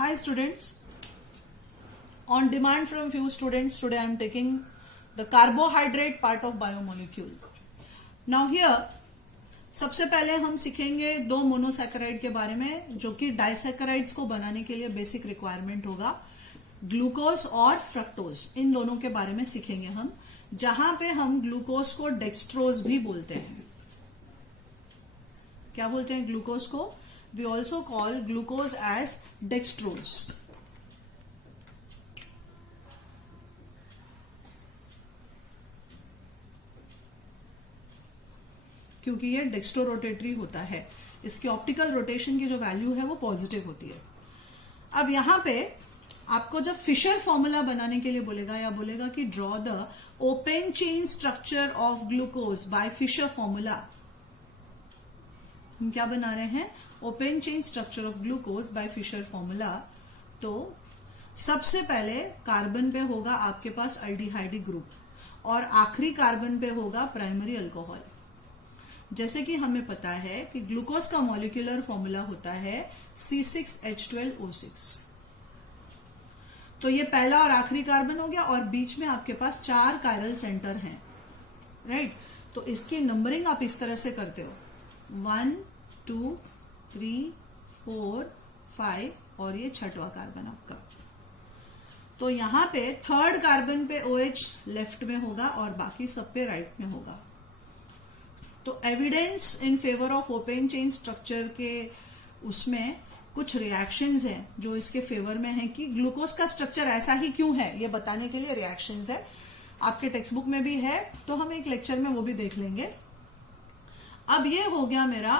Hi students, on demand from few students, today I am taking the carbohydrate part of biomolecule. Now here, सबसे पहले हम सीखेंगे दो monosaccharide के बारे में जो कि डाइसैकेराइड्स को बनाने के लिए बेसिक रिक्वायरमेंट होगा, ग्लूकोज और फ्रक्टोज, इन दोनों के बारे में सीखेंगे हम, जहां पे हम ग्लूकोज को डेक्सट्रोज भी बोलते हैं. क्या बोलते हैं ग्लूकोज को? We also call glucose as dextrose. क्योंकि ये डेक्स्ट्रो रोटेटरी होता है, इसकी ऑप्टिकल रोटेशन की जो वैल्यू है वो पॉजिटिव होती है. अब यहां पे आपको जब फिशर फॉर्मूला बनाने के लिए बोलेगा या बोलेगा कि draw the open chain structure of glucose by Fischer formula, हम क्या बना रहे हैं? Open chain structure of glucose by Fischer formula. तो सबसे पहले कार्बन पे होगा आपके पास अल्डिहाइड ग्रुप और आखिरी कार्बन पे होगा प्राइमरी अल्कोहल. जैसे कि हमें पता है कि ग्लूकोज का मॉलिक्यूलर फॉर्मूला होता है C6H12O6. तो ये पहला और आखिरी कार्बन हो गया और बीच में आपके पास 4 कायरल सेंटर हैं, राइट? तो इसकी नंबरिंग आप इस तरह से करते हो 1, 2, 3, 4, 5 और ये छठवां कार्बन आपका. तो यहां पे थर्ड कार्बन पे OH लेफ्ट में होगा और बाकी सब पे राइट में होगा. तो evidence in favour of open chain structure के उसमें कुछ रिएक्शंस हैं जो इसके फेवर में है कि ग्लूकोज का स्ट्रक्चर ऐसा ही क्यों है, ये बताने के लिए रिएक्शंस है. आपके टेक्स्ट बुक में भी है, तो हम एक लेक्चर में वो भी देख लेंगे. अब ये हो गया मेरा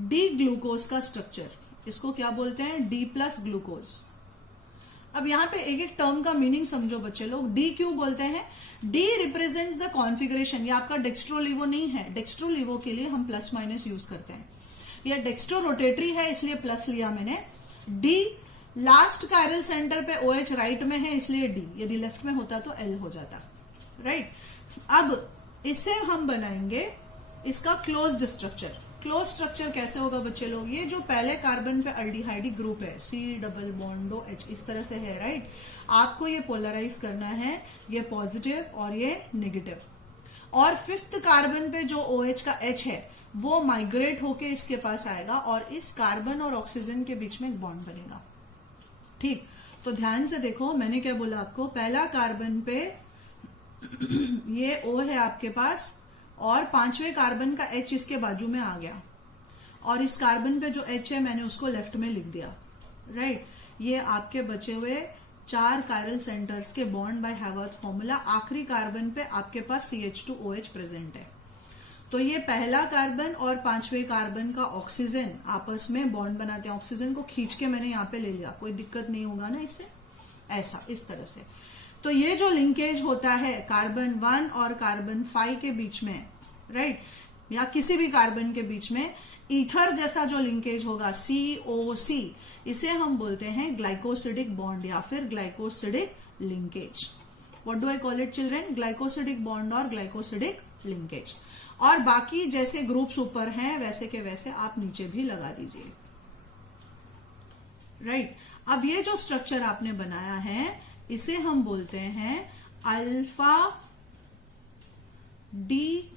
डी ग्लूकोज का स्ट्रक्चर. इसको क्या बोलते हैं? D plus glucose. अब यहां पे एक एक टर्म का मीनिंग समझो बच्चे लोग. डी क्यों बोलते हैं? D represents the configuration. ये आपका डेक्स्ट्रोलीवो नहीं है. डेक्स्ट्रोलीवो के लिए हम प्लस माइनस यूज करते हैं. ये डेक्स्ट्रो रोटेटरी है इसलिए प्लस लिया मैंने. डी लास्ट कायरल सेंटर पे OH राइट में है इसलिए डी. यदि लेफ्ट में होता तो L हो जाता, राइट? अब इससे हम बनाएंगे इसका क्लोज्ड स्ट्रक्चर. क्लोज स्ट्रक्चर कैसे होगा बच्चे लोग? ये जो पहले कार्बन पे अल्डिहाइड ग्रुप है C डबल बॉन्ड OH इस तरह से है, राइट? आपको ये पोलराइज करना है, ये पॉजिटिव और ये नेगेटिव. और फिफ्थ कार्बन पे जो OH का H है वो माइग्रेट होके इसके पास आएगा और इस कार्बन और ऑक्सीजन के बीच में एक बॉन्ड बनेगा. ठीक, तो ध्यान से देखो, मैंने क्या बोला आपको? पहला कार्बन पे ये O है आपके पास और पांचवें कार्बन का H इसके बाजू में आ गया और इस कार्बन पे जो H है मैंने उसको लेफ्ट में लिख दिया, राइट? ये आपके बचे हुए 4 कायरल सेंटर्स के बॉन्ड बाय हैवर्थ फॉर्मूला. आखिरी कार्बन पे आपके पास CH2OH प्रेजेंट है. तो ये पहला कार्बन और पांचवें कार्बन का ऑक्सीजन आपस में बॉन्ड बनाते हैं. ऑक्सीजन को खींच के मैंने यहाँ पे ले लिया, कोई दिक्कत नहीं होगा ना इससे, ऐसा इस तरह से. तो ये जो लिंकेज होता है कार्बन 1 और कार्बन 5 के बीच में, राइट, या किसी भी कार्बन के बीच में ईथर जैसा जो लिंकेज होगा COC, इसे हम बोलते हैं ग्लाइकोसिडिक बॉन्ड या फिर glycosidic linkage. What do I call it children? Glycosidic bond और ग्लाइकोसिडिक लिंकेज. और बाकी जैसे ग्रुप्स ऊपर हैं वैसे के वैसे आप नीचे भी लगा दीजिए, राइट? अब ये जो स्ट्रक्चर आपने बनाया है इसे हम बोलते हैं अल्फा डी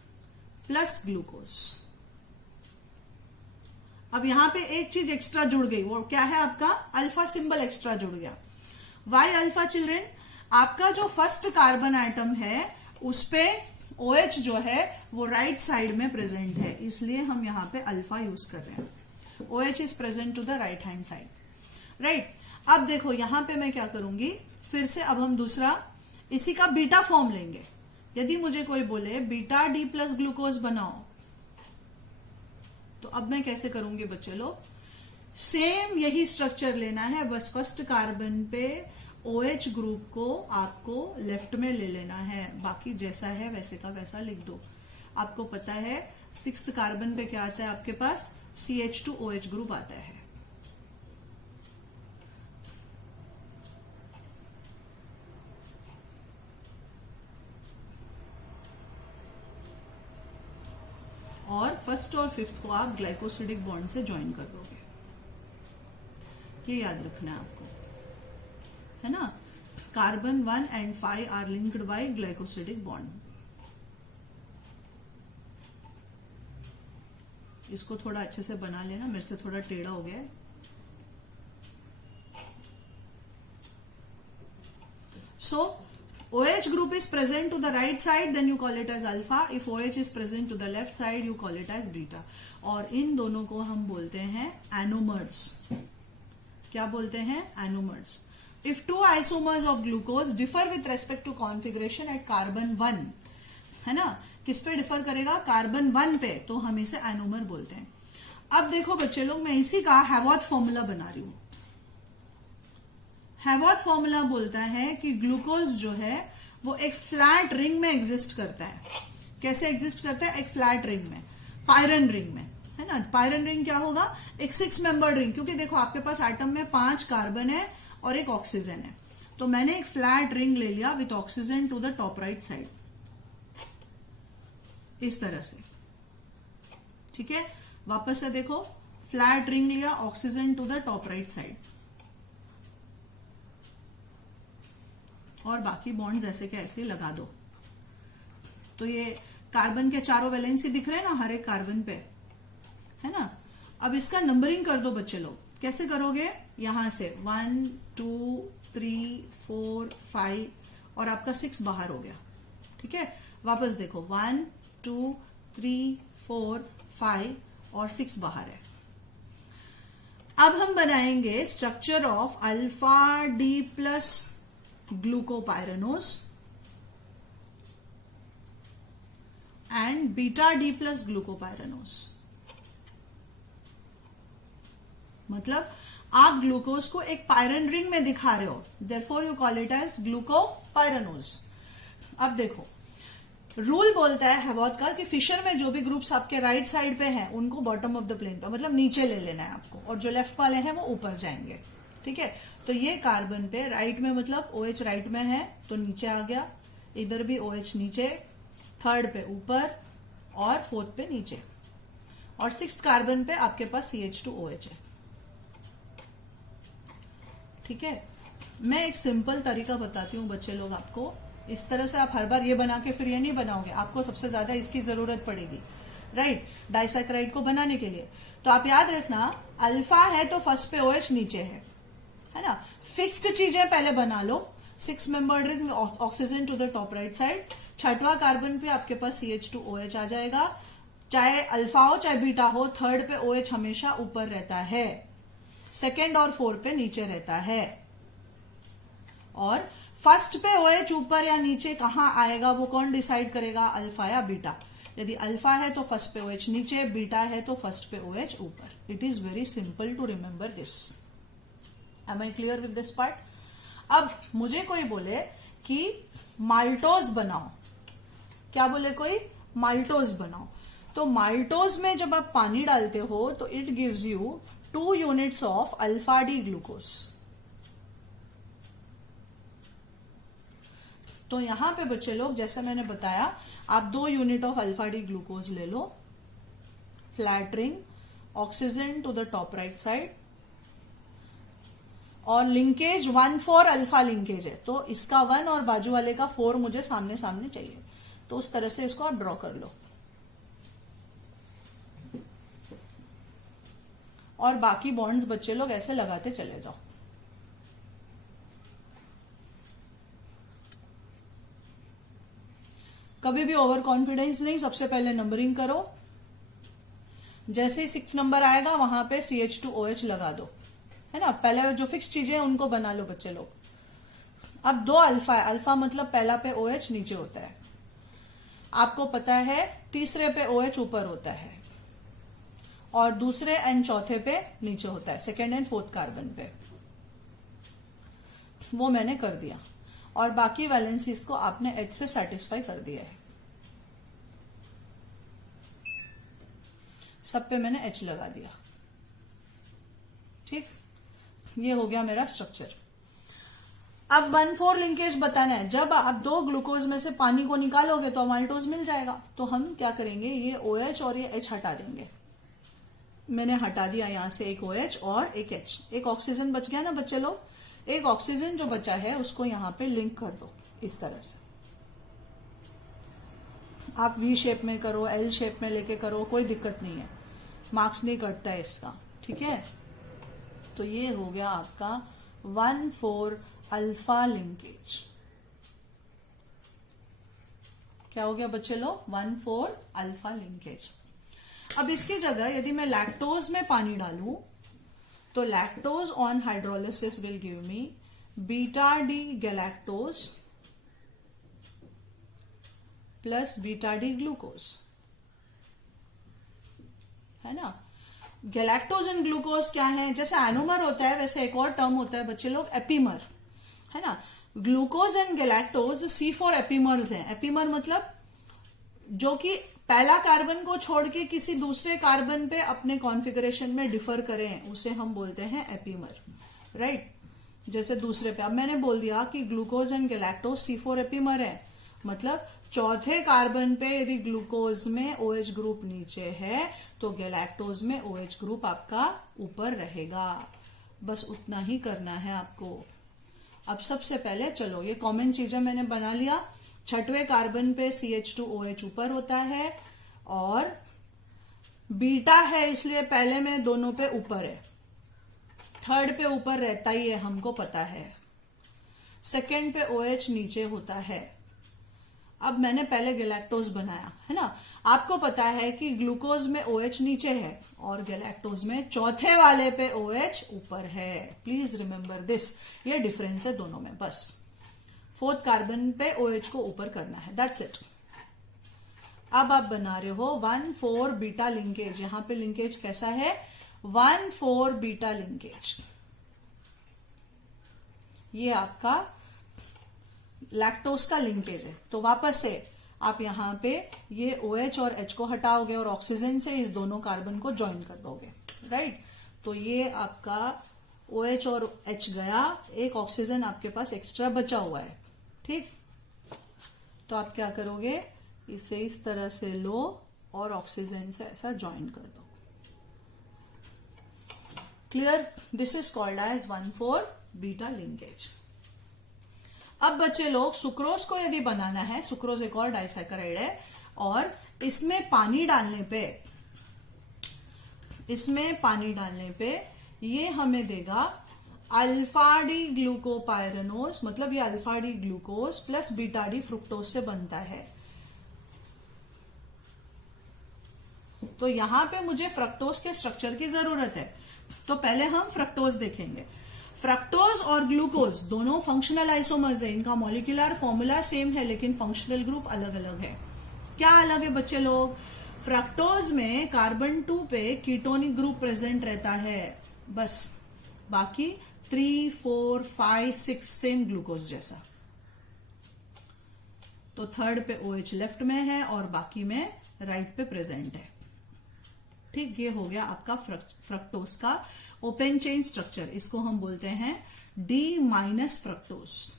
प्लस ग्लूकोज. अब यहां पे एक चीज एक्स्ट्रा जुड़ गई, वो क्या है? आपका अल्फा सिंबल एक्स्ट्रा जुड़ गया. Why alpha children? आपका जो फर्स्ट कार्बन आइटम है उस पे OH जो है वो राइट साइड में प्रेजेंट है, इसलिए हम यहां पे अल्फा यूज कर रहे हैं. OH is present to the right hand side, right? अब देखो यहां पे मैं क्या करूंगी, फिर से अब हम दूसरा इसी का बीटा फॉर्म लेंगे. यदि मुझे कोई बोले बीटा डी प्लस ग्लूकोज बनाओ, तो अब मैं कैसे करूंगी बच्चे लोग? सेम यही स्ट्रक्चर लेना है, बस फर्स्ट कार्बन पे OH ग्रुप को आपको लेफ्ट में ले लेना है, बाकी जैसा है वैसे का वैसा लिख दो. आपको पता है 6th कार्बन पे क्या आता है आपके पास? CH2OH ग्रुप आता है. और फर्स्ट और फिफ्थ को आप ग्लाइकोसिडिक बॉन्ड से ज्वाइन कर दोगे. ये याद रखना है आपको, है ना। Carbon 1 and 5 are linked by glycosidic bond. इसको थोड़ा अच्छे से बना लेना, मेरे से थोड़ा टेढ़ा हो गया है। So OH group is present to the right side, then you call it as alpha. If OH is present to the left side, you call it as beta. और इन दोनों को हम बोलते हैं anomers। क्या बोलते हैं? anomers. If two isomers of glucose differ with respect to configuration at carbon 1, है ना, किस पे डिफर करेगा? कार्बन 1 पे, तो हम इसे एनोमर बोलते हैं। अब देखो बच्चे लोग, मैं इसी का हैवॉथ फॉर्मूला बना रही हूं। हैवॉथ फॉर्मूला बोलता है कि ग्लूकोज जो है वो एक फ्लैट रिंग में एग्जिस्ट करता है। कैसे एग्जिस्ट करता है? एक फ्लैट रिंग में, पायरन रिंग में, है ना। पायरन रिंग क्या होगा? एक 6 मेंबर्ड रिंग, क्योंकि देखो आपके पास एटम में 5 कार्बन है और एक ऑक्सीजन है, तो मैंने एक फ्लैट रिंग ले लिया with oxygen to the top right side, इस तरह से। ठीक है, वापस से देखो, फ्लैट रिंग लिया, oxygen to the top right side, और बाकी बॉन्ड्स ऐसे के ऐसे लगा दो। तो ये कार्बन के चारों वैलेंसी दिख रहे हैं ना हर एक कार्बन पे, है ना। अब इसका नंबरिंग कर दो बच्चे लोग। कैसे करोगे? यहां से 1 2 3 4 5 और आपका 6 बाहर हो गया। ठीक है, वापस देखो, 1 2 3 4 5 और 6 बाहर है। अब हम बनाएंगे structure of alpha D plus glucopyranose and beta D plus glucopyranose. मतलब आप ग्लूकोज को एक पायरन रिंग में दिखा रहे हो, therefore you call it as glucopyranose. अब देखो, रूल बोलता है हैवॉथ का कि फिशर में जो भी ग्रुप्स आपके राइट साइड पे हैं उनको बॉटम ऑफ द प्लेन पे, मतलब नीचे ले लेना है आपको, और जो लेफ्ट वाले हैं वो ऊपर जाएंगे। ठीक है, तो ये कार्बन पे राइट में, मतलब OH राइट में है तो नीचे आ गया, इधर भी OH नीचे, थर्ड पे ऊपर और फोर्थ पे नीचे, और 6th कार्बन पे आपके पास CH2OH है। ठीक है, मैं एक सिंपल तरीका बताती हूँ बच्चे लोग आपको। इस तरह से आप हर बार ये बना के फिर ये नहीं बनाओगे, आपको सबसे ज्यादा इसकी जरूरत पड़ेगी, राइट, डाइसैक्राइड को बनाने के लिए। तो आप याद रखना, अल्फा है तो फर्स्ट पे OH नीचे है ना। फिक्स्ड चीजें पहले बना लो, 6 membered ring, oxygen to the top right side, 6वां कार्बन पे आपके पास CH2OH आ जाएगा। चाहे अल्फा हो चाहे बीटा हो, थर्ड पे OH हमेशा ऊपर रहता है, सेकेंड और 4 पे नीचे रहता है। और फर्स्ट पे OH ऊपर या नीचे कहां आएगा वो कौन डिसाइड करेगा? अल्फा या बीटा। यदि अल्फा है तो फर्स्ट पे OH नीचे, बीटा है तो फर्स्ट पे OH ऊपर। It is very simple to remember this. Am I clear with this part? अब मुझे कोई बोले कि माल्टोज बनाओ, क्या बोले कोई? माल्टोज बनाओ। तो माल्टोज में जब आप पानी डालते हो तो it gives you 2 units of alpha D glucose. तो यहां पे बच्चे लोग, जैसे मैंने बताया, आप 2 unit of alpha D glucose ले लो, flat ring, oxygen to the top right side, और लिंकेज 1,4 अल्फा लिंकेज है, तो इसका 1 और बाजू वाले का 4 मुझे सामने सामने चाहिए। तो उस तरह से इसको आप ड्रॉ कर लो, और बाकी बॉन्ड्स बच्चे लोग ऐसे लगाते चले जाओ। कभी भी ओवर कॉन्फिडेंस नहीं, सबसे पहले नंबरिंग करो। जैसे ही 6 नंबर आएगा वहां पे CH2OH लगा दो, है ना। पहले जो फिक्स चीजें हैं उनको बना लो बच्चे लोग। अब 2 अल्फा है, अल्फा मतलब पहला पे OH नीचे होता है, आपको पता है तीसरे पे OH ऊपर होता है, और दूसरे एंड चौथे पे नीचे होता है, सेकेंड एंड 4th कार्बन पे। वो मैंने कर दिया, और बाकी वैलेंसीज को आपने H से सेटिस्फाई कर दिया है। सब पे मैंने H लगा दिया। ठीक, ये हो गया मेरा स्ट्रक्चर। अब 1,4 लिंकेज बताना है। जब आप 2 ग्लूकोज में से पानी को निकालोगे तो माल्टोज मिल जाएगा। तो हम क्या करेंगे, ये OH और ये H हटा देंगे, मैंने हटा दिया यहां से एक OH और एक H, एक ऑक्सीजन बच गया ना बच्चे लोग। एक ऑक्सीजन जो बचा है उसको यहां पे लिंक कर दो इस तरह से। आप V शेप में करो, L शेप में लेके करो, कोई दिक्कत नहीं है, मार्क्स नहीं कटता है इसका, ठीक है। तो ये हो गया आपका 1,4 अल्फा लिंकेज। क्या हो गया बच्चे लोग? 1,4 अल्फा लिंकेज। अब इसकी जगह यदि मैं लैक्टोज में पानी डालूं तो lactose on hydrolysis will give me beta D galactose plus beta D glucose, है ना। गैलेक्टोज एंड ग्लूकोज क्या है? जैसे एनोमर होता है वैसे एक और टर्म होता है बच्चे लोग, एपीमर, है ना। Glucose and galactose C4 epimers हैं। एपीमर मतलब जो कि पहला कार्बन को छोड़ के किसी दूसरे कार्बन पे अपने कॉन्फ़िगरेशन में डिफर करें, उसे हम बोलते हैं एपीमर, राइट। जैसे दूसरे पे अब मैंने बोल दिया कि glucose and galactose C4 epimer है, मतलब चौथे कार्बन पे यदि ग्लूकोज में OH ग्रुप नीचे है तो गैलेक्टोज में OH ग्रुप आपका ऊपर रहेगा। बस उतना ही करना है आपको। अब सबसे पहले चलो ये कॉमन चीजें मैंने बना लिया। छठवें कार्बन पे CH2OH ऊपर होता है और बीटा है इसलिए पहले में दोनों पे ऊपर है, थर्ड पे ऊपर रहता ही है, हमको पता है। सेकंड पे OH नीचे होता है। अब मैंने पहले गैलेक्टोज बनाया, है ना। आपको पता है कि ग्लूकोज में OH नीचे है और गैलेक्टोज में चौथे वाले पे OH ऊपर है। प्लीज रिमेंबर दिस, ये डिफरेंस है दोनों में। बस फोर्थ कार्बन पे OH को ऊपर करना है, दैट्स इट। अब आप बना रहे हो 1,4 बीटा लिंकेज। यहां पे लिंकेज कैसा है? 1,4 बीटा लिंकेज। ये आपका लैक्टोज का लिंकेज है। तो वापस से आप यहां पे ये OH और H को हटाओगे और ऑक्सीजन से इस दोनों कार्बन को ज्वाइन कर दोगे, राइट। तो ये आपका OH और H गया, एक ऑक्सीजन आपके पास एक्स्ट्रा बचा हुआ है, ठीक। तो आप क्या करोगे? इसे इस तरह से लो और ऑक्सीजन से ऐसा ज्वाइन कर दो। Clear? This is called as 1,4 beta linkage. अब बच्चे लोग सुक्रोज को यदि बनाना है, सुक्रोज एक और डाइसैकराइड है और इसमें पानी डालने पे ये हमें देगा अल्फा डी ग्लूकोपायरनोज, मतलब ये alpha D glucose plus beta D fructose से बनता है। तो यहां पे मुझे फ्रक्टोज के स्ट्रक्चर की जरूरत है, तो पहले हम फ्रक्टोज देखेंगे। फ्रक्टोज और ग्लूकोज दोनों फंक्शनल आइसोमर्स है, इनका मॉलिक्यूलर फॉर्मूला सेम है लेकिन फंक्शनल ग्रुप अलग अलग है। क्या अलग है बच्चे लोग? फ्रक्टोज में कार्बन 2 पे कीटोनिक ग्रुप प्रेजेंट रहता है बस, बाकी 3, 4, 5, 6 सेम ग्लूकोज जैसा। तो थर्ड पे OH लेफ्ट में है और बाकी में राइट पे प्रेजेंट है, ठीक। ये हो गया आपका फ्रक्टोज का ओपन चेन स्ट्रक्चर, इसको हम बोलते हैं D- फ्रक्टोज।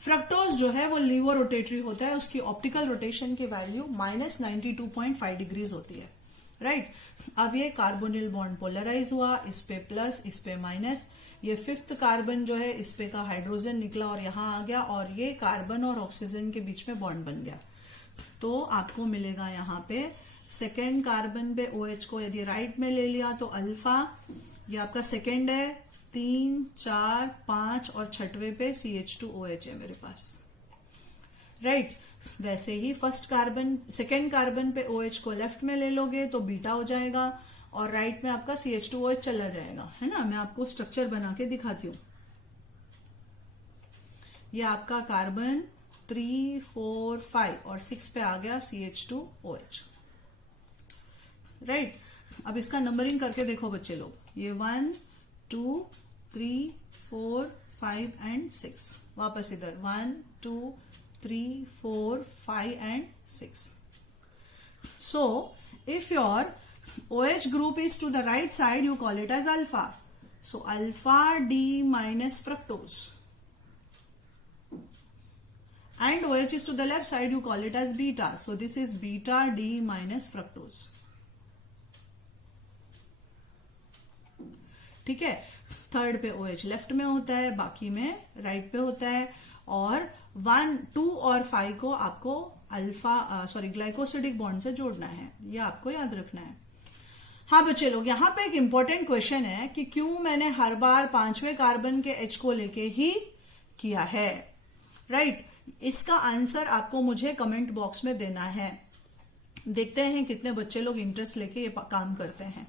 फ्रक्टोज जो है वो लीवो रोटेटरी होता है, उसकी ऑप्टिकल रोटेशन की वैल्यू -92.5 डिग्रीज होती है, राइट। अब ये कार्बोनिल बॉन्ड पोलराइज हुआ, इस पे प्लस इस पे माइनस, ये फिफ्थ कार्बन जो है इस पे का हाइड्रोजन निकला और यहां आ गया और ये कार्बन और ऑक्सीजन के बीच में बॉन्ड बन गया। तो आपको मिलेगा यहां पे सेकेंड कार्बन पे OH को यदि राइट में ले लिया तो अल्फा, ये आपका सेकेंड है, 3, 4, 5 और छठवें पे CH2OH है मेरे पास, राइट। वैसे ही सेकेंड कार्बन पे OH को लेफ्ट में ले लोगे तो बीटा हो जाएगा और राइट में आपका CH2OH चला जाएगा, है ना। मैं आपको स्ट्रक्चर बना के दिखाती हूं। ये आपका कार्बन 3, 4, 5 और 6 पे आ गया CH2OH, राइट। अब इसका नंबरिंग करके देखो बच्चे लोग, ये 1, 2, 3, 4, 5 एंड 6। वापस इधर 1, 2, 3, 4, 5 and 6। So if your OH group is to the right side, you call it as alpha. So alpha D- fructose. And OH is to the left side, you call it as beta. So this is beta D- fructose. ठीक है, third पे OH left में होता है, बाकी में right पे होता है। और 1, 2 और 5 को आपको ग्लाइकोसिडिक बॉन्ड से जोड़ना है, ये आपको याद रखना है। हाँ बच्चे लोग, यहाँ पे एक इंपॉर्टेंट क्वेश्चन है कि क्यों मैंने हर बार 5वें कार्बन के H को लेके ही किया है, राइट। इसका आंसर आपको मुझे कमेंट बॉक्स में देना है। देखते हैं कितने बच्चे लोग इंटरेस्ट लेके ये काम करते हैं।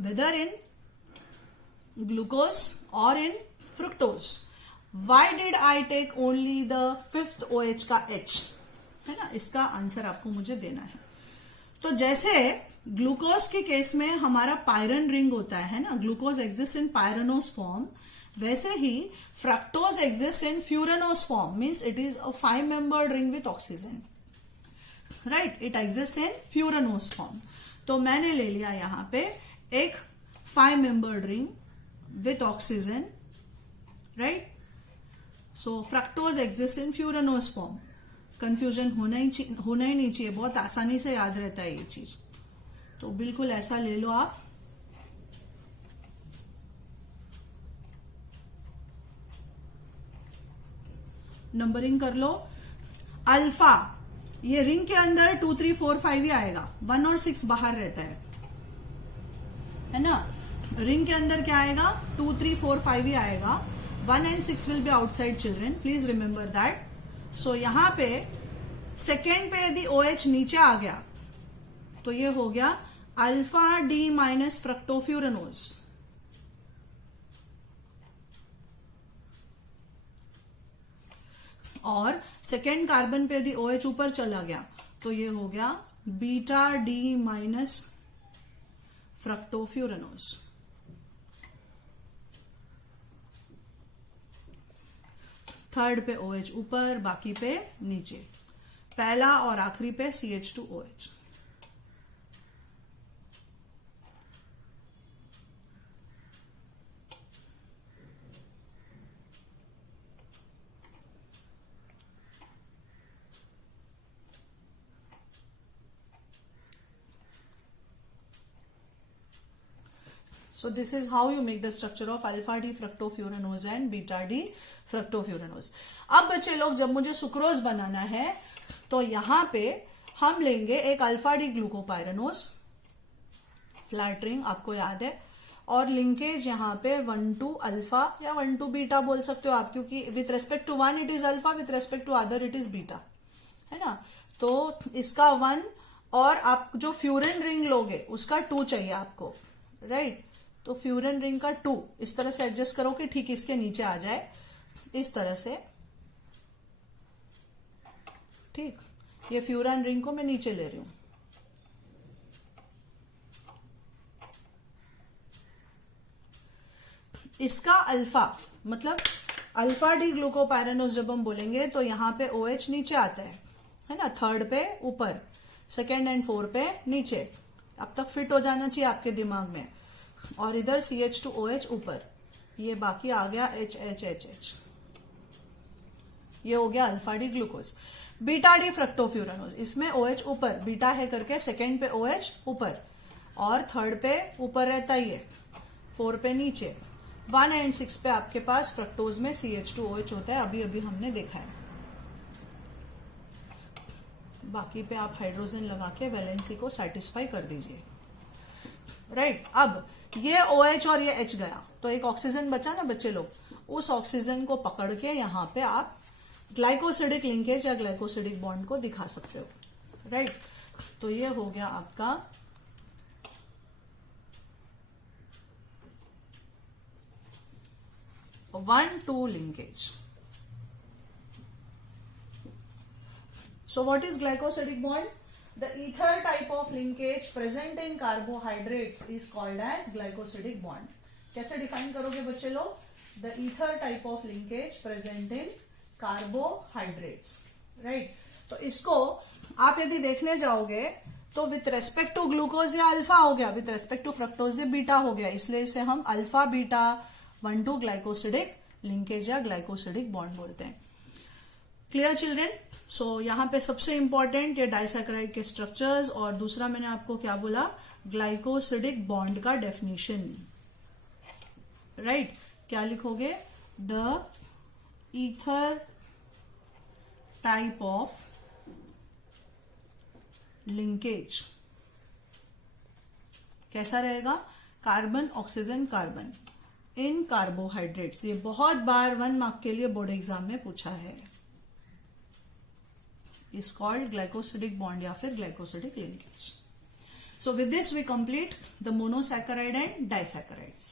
वेदर इन ग्लूकोज और in fructose, why did I take only the 5th OH का H, है ना, इसका आंसर आपको मुझे देना है। तो जैसे ग्लूकोज के केस में हमारा पायरन रिंग होता है ना, glucose exist in pyranose form, वैसे ही fructose exist in furanose form, means it is a 5-membered ring with oxygen, right, it exist in furanose form. तो मैंने ले लिया यहां पे एक 5-membered ring with oxygen, right. So fructose exist in furanose form. Confusion होना ही नहीं चाहिए, बहुत आसानी से याद रहता है ये चीज, तो बिल्कुल ऐसा ले लो आप। नंबरिंग कर लो। अल्फा, ये रिंग के अंदर 2, 3, 4, 5 ही आएगा, 1 और 6 बाहर रहता है ना। रिंग के अंदर क्या आएगा, 2, 3, 4, 5 ही आएगा, 1 and 6 will be outside children, please remember that. So यहां पे सेकेंड पे यदि OH नीचे आ गया तो ये हो गया अल्फा डी माइनस फ्रक्टोफ्यूरेनोज, और सेकेंड कार्बन पे यदि OH ऊपर चला गया तो ये हो गया बीटा डी माइनस फ्रक्टोफ्यूरेनोज। थर्ड पे OH ऊपर, बाकी पे नीचे, पहला और आखिरी पे CH2OH। So this is how you make the structure of alpha D fructofuranose and beta D fructofuranose. अब बच्चे लोग, जब मुझे सुक्रोज बनाना है तो यहां पे हम लेंगे एक alpha D glucopyranose, flat ring आपको याद है, और लिंकेज यहाँ पे 1 to अल्फा या 1 to बीटा बोल सकते हो आप, क्योंकि with respect to 1 it is alpha, with respect to other it is beta, है ना। तो इसका 1 और आप जो फ्यूरिन रिंग लोगे उसका 2 चाहिए आपको, राइट। तो फ्यूरिन रिंग का 2 इस तरह से एडजस्ट करो कि ठीक इसके नीचे आ जाए, इस तरह से, ठीक। ये फ्यूरिन रिंग को मैं नीचे ले रही हूं। इसका अल्फा मतलब अल्फा डी ग्लूकोपायरानोज जब हम बोलेंगे तो यहां पे OH नीचे आता है ना, थर्ड पे ऊपर, सेकेंड एंड 4 पे नीचे। अब तक फिट हो जाना चाहिए आपके दिमाग में। और इधर CH2OH ऊपर, ये बाकी आ गया HHHH, ये हो गया alpha D glucose. Beta D फ्रक्टोफ्यूरानोज, इसमें OH ऊपर, बीटा है करके सेकेंड पे OH ऊपर और थर्ड पे ऊपर रहता ही है, 4 पे नीचे, 1 and 6 पे आपके पास फ्रक्टोज में CH2OH होता है, अभी अभी हमने देखा है। बाकी पे आप हाइड्रोजन लगा के वैलेंसी को सेटिस्फाई कर दीजिए, राइट। अब ये OH और ये H गया तो एक ऑक्सीजन बचा ना बच्चे लोग, उस ऑक्सीजन को पकड़ के यहां पे आप ग्लाइकोसिडिक लिंकेज या ग्लाइकोसिडिक बॉन्ड को दिखा सकते हो, राइट। तो ये हो गया आपका one two linkage. So what is glycosidic bond? The ether type of linkage present in carbohydrates is called as glycosidic bond. कैसे डिफाइन करोगे बच्चे लोग? The ether type of linkage present in carbohydrates, right? तो इसको आप यदि देखने जाओगे तो विथ रेस्पेक्ट टू ग्लूकोज या अल्फा हो गया, विथ रेस्पेक्ट टू फ्रक्टोज या बीटा हो गया, इसलिए इसे हम अल्फा बीटा 1,2 ग्लाइकोसिडिक लिंकेज या ग्लाइकोसिडिक बॉन्ड बोलते हैं। Clear children? सो यहां पे सबसे इंपॉर्टेंट ये डाइसैकेराइड के स्ट्रक्चर्स, और दूसरा मैंने आपको क्या बोला, ग्लाइकोसिडिक बॉन्ड का डेफिनेशन। राइट क्या लिखोगे? The ether type of linkage कैसा रहेगा? Carbon oxygen carbon in carbohydrates. ये बहुत बार 1 मार्क के लिए बोर्ड एग्जाम में पूछा है। इज कॉल्ड ग्लाइकोसिडिक बॉन्ड या फिर glycosidic linkage. So with this we complete the monosaccharide and disaccharides.